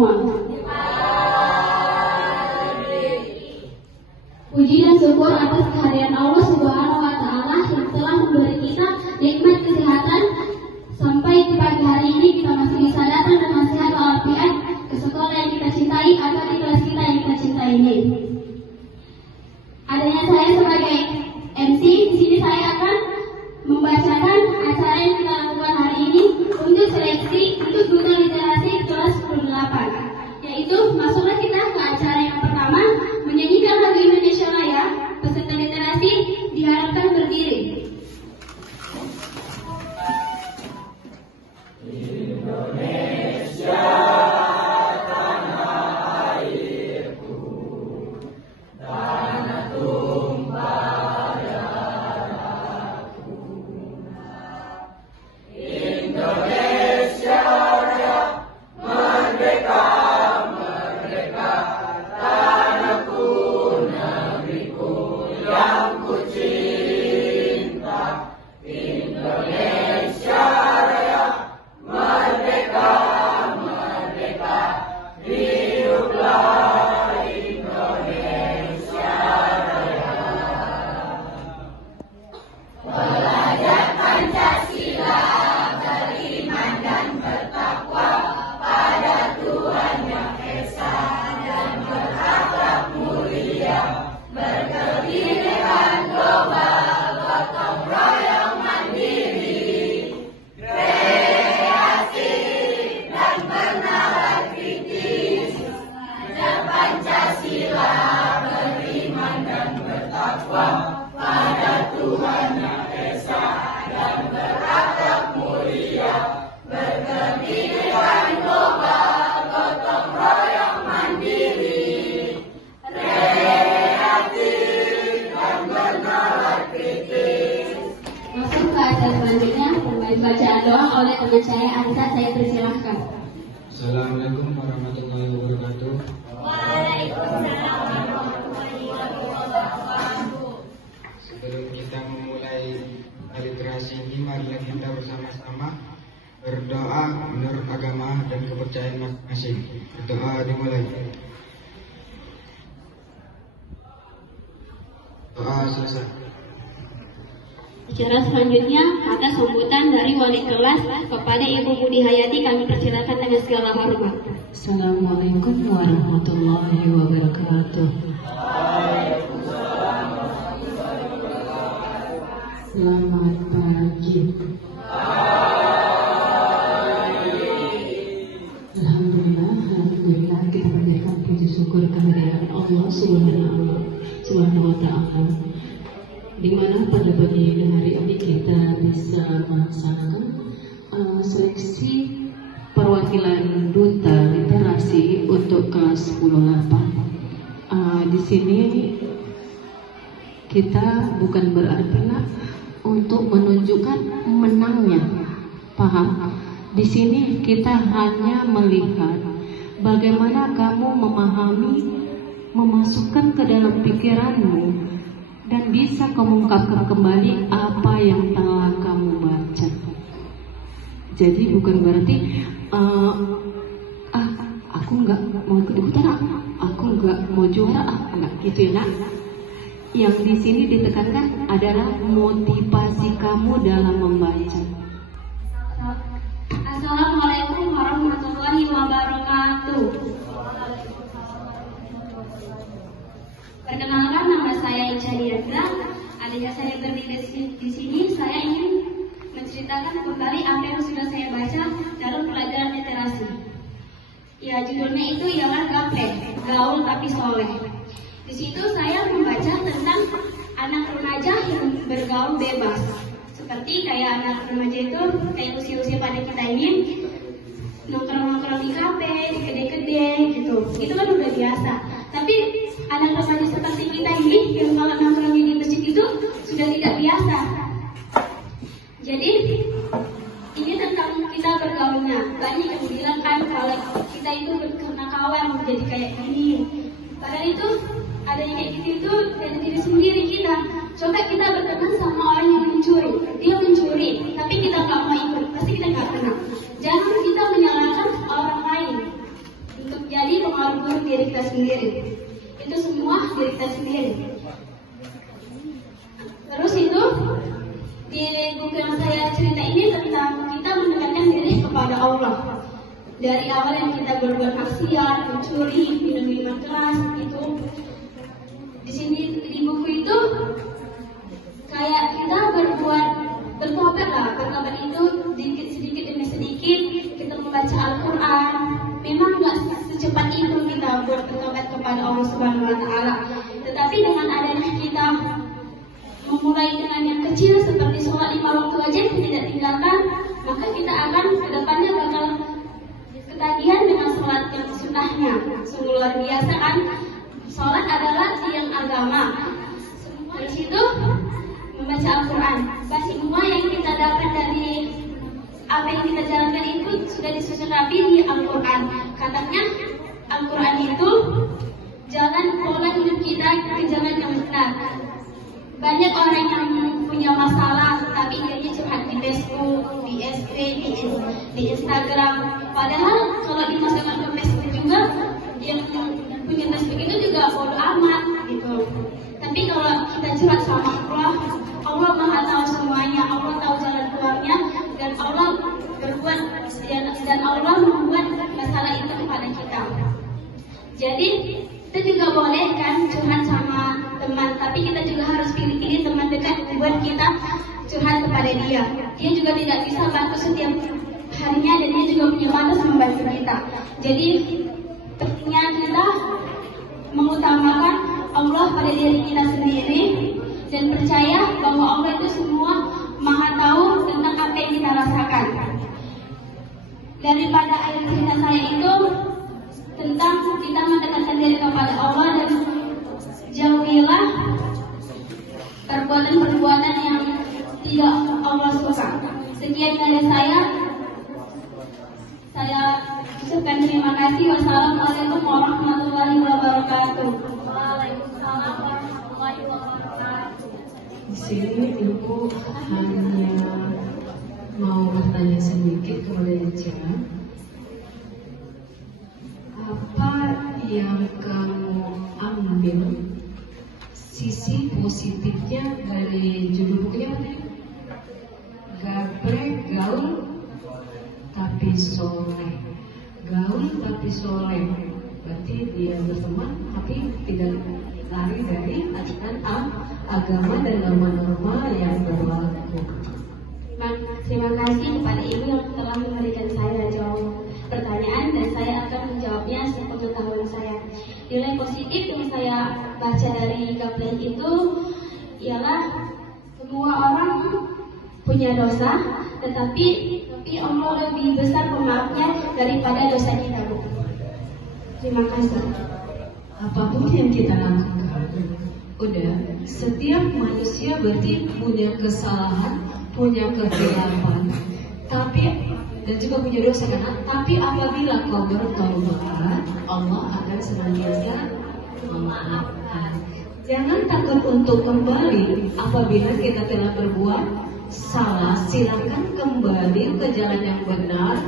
semua. Puji dan syukur atas kehadiran Allah Subhanahu wa Ta'ala yang telah memberi kita nikmat kesehatan sampai di pagi hari ini kita masih bisa datang dengan sehat walafiat ke sekolah yang kita cintai atau di kelas kita yang kita cintai ini. Adanya saya sebagai MC, di sini saya akan membacakan acara yang kita lakukan hari ini untuk seleksi untuk duta literasi kelas 18, yaitu masuklah kita ke acara yang pertama, menyanyikan lagu Indonesia Raya. Peserta literasi diharapkan berdiri. Indonesia tanah airku, tanah tumpah darahku. Indonesia Raya, merdeka, merdeka, tanahku, negeriku yang ku cinta. Indonesia Raya, merdeka, merdeka, hiduplah Indonesia Raya. Belajar Pancasila, beriman dan bertakwa pada Tuhan Yang Esa dan berakhlak mulia, berkebinekaan global, gotong royong mandiri, kreatif dan bernalar kritis. Belajar Pancasila, beriman dan bertakwa pada Tuhan Yang Esa dan berakhlak mulia, berkebinekaan global, gotong royong mandiri, kreatif dan bernalar kritis. Masuk ke acara selanjutnya, pembacaan doa oleh teman saya Anissa. Saya persilahkan. Assalamualaikum warahmatullahi wabarakatuh. Waalaikumsalam warahmatullahi wabarakatuh. Sebelum kita memulai literasi ini, marilah kita bersama-sama berdoa menurut agama dan kepercayaan masing-masing. Berdoa dimulai. Doa selesai. Acara selanjutnya ada sambutan dari wali kelas kepada Ibu Budi Hayati. Kami persilakan dengan segala hormat. Assalamualaikum warahmatullahi wabarakatuh. Selamat pagi. Alhamdulillah kita panjatkan puji syukur kehadiran Allah Subhanahu wa Ta'ala, di mana pada pagi hari ini kita bisa melaksanakan seleksi perwakilan duta literasi untuk kelas 18. Di sini kita bukan berarti untuk menunjukkan menangnya, paham? Di sini kita hanya melihat bagaimana kamu memahami, memasukkan ke dalam pikiranmu dan bisa mengungkapkan kembali apa yang telah kamu baca. Jadi bukan berarti aku nggak mau ikut ikutan, aku nggak mau juara, nggak gitu ya nak. Yang di sini ditekankan adalah motivasi kamu dalam membaca. Assalamualaikum warahmatullahi wabarakatuh. Perkenalkan, nama saya Ica Diandra. Adanya saya berdiri di sini, saya ingin menceritakan kembali apa yang sudah saya baca dalam pelajaran literasi. Ya, judulnya itu ialah Gaplek, Gaul Tapi Soleh. Di situ saya membaca tentang anak remaja yang bergaul bebas. Seperti kayak anak remaja itu kayak usia-usia pada kita ini nongkrong-nongkrong di kafe, di kedai-kedai gitu. Itu kan udah biasa. Tapi anak remaja seperti kita ini yang kalau nongkrong di masjid itu sudah tidak biasa. Jadi ini tentang kita bergaulnya. Banyak yang bilang kan kalau kita itu berkenakawan jadi kayak gini. Padahal itu ada yang kayak gitu itu dari diri sendiri kita. Coba kita berteman sama orang yang mencuri, dia mencuri, tapi kita nggak mau ikut, pasti kita nggak kenal. Jangan kita menyalahkan orang lain untuk dari awal yang kita berbuat maksiat, mencuri, minum minuman keras itu. Di sini di buku itu kayak kita bertobat lah. Bertobat itu sedikit demi sedikit kita membaca Al-Quran. Memang nggak secepat itu kita bertobat kepada Allah Subhanahu Wa Taala. Tetapi dengan adanya kita memulai dengan yang kecil seperti sholat 5 waktu aja yang tidak tinggalkan, maka kita akan kedepannya bakal ketagihan dengan sholat yang sunnahnya. Sungguh luar biasa kan? Sholat adalah tiang agama. Dari situ membaca Al-Quran. Semua yang kita dapat dari apa yang kita jalankan itu sudah disusun rapi di Al-Quran. Katanya Al-Quran itu jalan pola hidup kita ke jalan yang benar. Banyak orang yang punya masalah tapi dia curhat di Facebook, di SB, di Instagram. Padahal kalau dimasukkan ke Facebook juga, yang punya Facebook itu juga bodo amat gitu. Tapi kalau kita curhat sama Allah, Allah Maha tahu semuanya, Allah tahu jalan keluarnya, dan Allah berbuat dan Allah membuat masalah itu kepada kita. Jadi kita juga boleh kan curhat sama teman, tapi kita juga harus pilih-pilih teman dekat buat kita curhat kepada dia. Dia juga tidak bisa bantu setiap harinya dan dia juga punya batas membantu kita. Jadi pentingnya kita mengutamakan Allah pada diri kita sendiri dan percaya bahwa Allah itu semua Maha tahu tentang apa yang kita rasakan. Daripada ayat cerita saya itu tentang kita mendekatkan diri kepada Allah dan jauhilah perbuatan-perbuatan yang tidak Allah suka. Sekian dari saya ucapkan terima kasih. Wassalamualaikum warahmatullahi wabarakatuh. Waalaikumsalam warahmatullahi wabarakatuh. Di sini Ibu hanya mau bertanya sedikit kepada Ica. Apa yang kamu ambil sisi positifnya dari judul bukunya apa? Gaprek gaul tapi soleh. Gaul tapi soleh. Berarti dia berteman tapi tidak lari dari ajaran agama dan norma-norma yang berlaku. Terima kasih kepada Ibu yang telah memberikan saya jawab pertanyaan dan saya akan menjawabnya sepengetahuan saya. Nilai positif yang saya baca dari gaplek itu ialah semua orang punya dosa, tetapi Allah lebih besar pemaafnya daripada dosa kita, Bu. Terima kasih. Apapun yang kita lakukan, udah setiap manusia berarti punya kesalahan, punya kekeliruan, tapi dan juga punya dosa kan. Tapi apabila kau bertobat, Allah akan senantiasa memaafkan. Jangan takut untuk kembali apabila kita telah berbuat salah. Silakan kembali ke jalan yang benar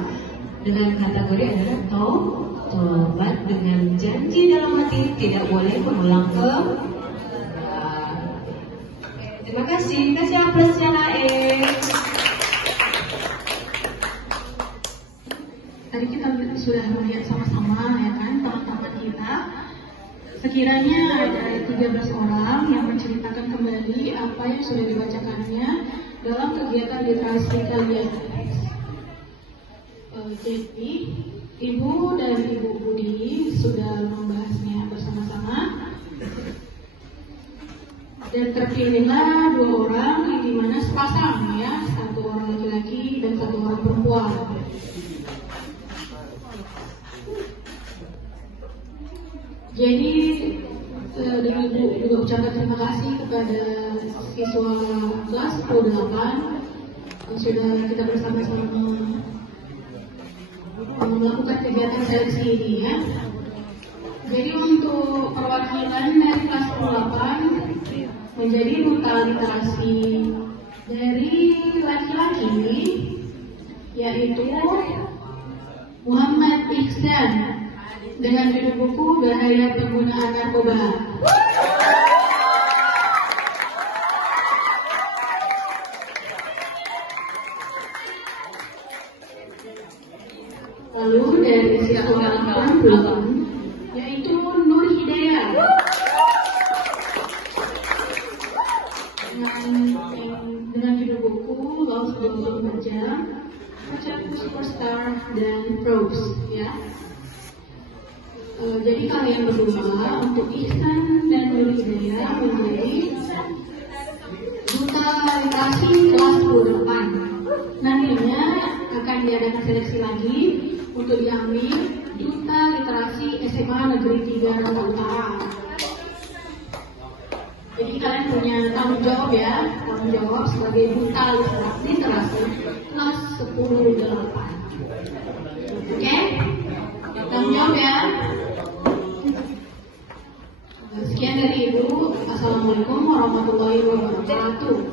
dengan kategori adalah tobat dengan janji dalam hati tidak boleh mengulang Terima kasih. Kasih aplausnya Naik. Tadi kita sudah melihat sama-sama ya kan teman-teman kita. Sekiranya ada 13 orang yang menceritakan kembali apa yang sudah dibacakannya dalam kegiatan literasi kalian. Jadi Ibu dan Ibu Budi sudah membahasnya bersama-sama. Dan terpilihlah 2 orang yang dimana sepasang ya, 1 orang laki-laki dan 1 orang perempuan. Jadi dengan Ibu juga ucapkan terima kasih kepada siswa kelas 8 yang sudah kita bersama-sama melakukan kegiatan seleksi ini ya. Jadi untuk perwakilan dari kelas 8 menjadi duta literasi dari laki-laki yaitu Muhammad Ihsan dengan judul buku Bahaya Penggunaan Narkoba. Lalu dari siswa perempuan yaitu Nur Hidayah dengan judul buku Lost 24 Jam, Superstar dan Pros, ya. Jadi kalian berdua untuk Ihsan dan Nur Hidayah menjadi duta literasi kelas 28. Nantinya akan diadakan seleksi lagi untuk diambil duta literasi SMA Negeri 3 Rangka Utara. Jadi kalian punya tanggung jawab ya, tanggung jawab sebagai duta literasi kelas 10-8. Oke? Tanggung jawab ya. Sekian dari Ibu. Assalamualaikum warahmatullahi wabarakatuh.